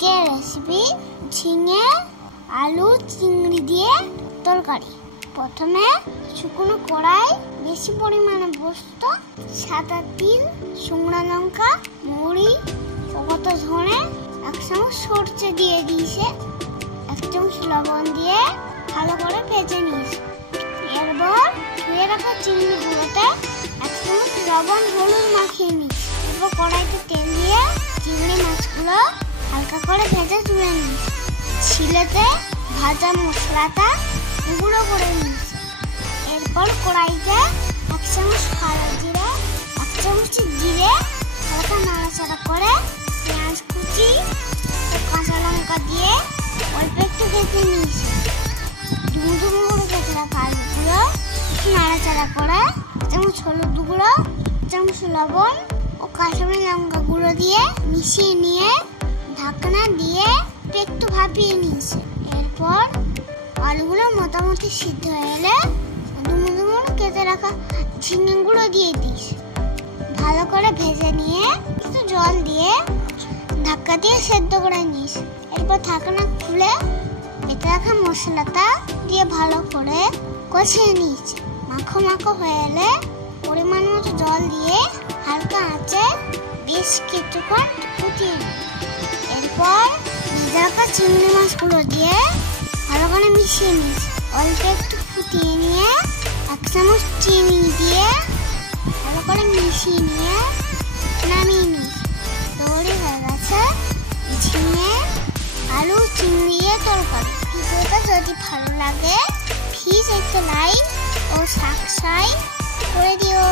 আজকে রেসিপি ঝিঙে আলু চিংড়ি দিয়ে তরকারি। প্রথমে শুকনো কড়াই বেশি পরিমাণে পোস্ত, সাদা তিল, শুকনো লঙ্কা, মুড়ি, কত ধনে, 1 চামচ সরষে দিয়ে দিয়েছে, 1 চামচ লবণ দিয়ে ভালো করে ভেজে নিয়েছে। এরপর ধুয়ে রাখা চিংড়িগুলোতে 1 চামচ লবণ হলুদ মাখিয়ে নিয়েছে। এরপর কড়াইতে তেল দিয়ে চিংড়ি মাছগুলো হালকা করে ভেজে তুলে নিয়েছে। শিলেতে ভাজা মশলাটা গুঁড়ো করে নিয়েছে। এরপর কড়াইতে 1 চামচ কালো জিরে, 1 চামচ জিরে হালকা নাড়াচাড়া করে পেঁয়াজ কুচি ও কাঁচা লঙ্কা দিয়ে অল্প একটু ভেজে নিয়েছে। ডুমো করে কেটে রাখা আলুগুলো নাড়াচাড়া করে 1 চামচ হলুদ গুঁড়ো, 1 চামচ লবণ ও কাশ্মীরি লঙ্কা গুঁড়ো দিয়ে মিশিয়ে নিয়ে ঢাকনা দিয়ে একটু ভাপিয়ে নিয়েছে। এরপর আলুগুলো মোটামুটি সিদ্ধ হয়ে এলে ডুমো কেটে রাখা ঝিঙেগুলো দিয়ে দিয়েছে। ভালো করে ভেজে নিয়ে একটু জল দিয়ে ঢাকা দিয়ে সেদ্ধ করে নিয়েছে। এরপর ঢাকনা খুলে বেটে রাখা মশলাটা দিয়ে ভালো করে কষিয়ে নিয়েছে। মাখো মাখো হয়ে এলে পরিমাণ মতো জল দিয়ে হালকা আঁচে বেশ কিছুক্ষণ ফুটিয়ে নিই। এরপর ভেজে রাখা চিংড়ি মাছগুলো দিয়ে ভালো করে মিশিয়ে নিয়েছে। অল্প একটু ফুটিয়ে নিয়ে 1 চামচ চিনি দিয়ে ভালো করে মিশিয়ে নিয়ে নামিয়ে নিয়েছে। তৈরি হয়ে গেছে ঝিঙে আলু চিংড়ি দিয়ে তরকারি। ভিডিওটা যদি ভালো লাগে প্লিজ একটা লাইক ও সাবস্ক্রাইব করে দিও।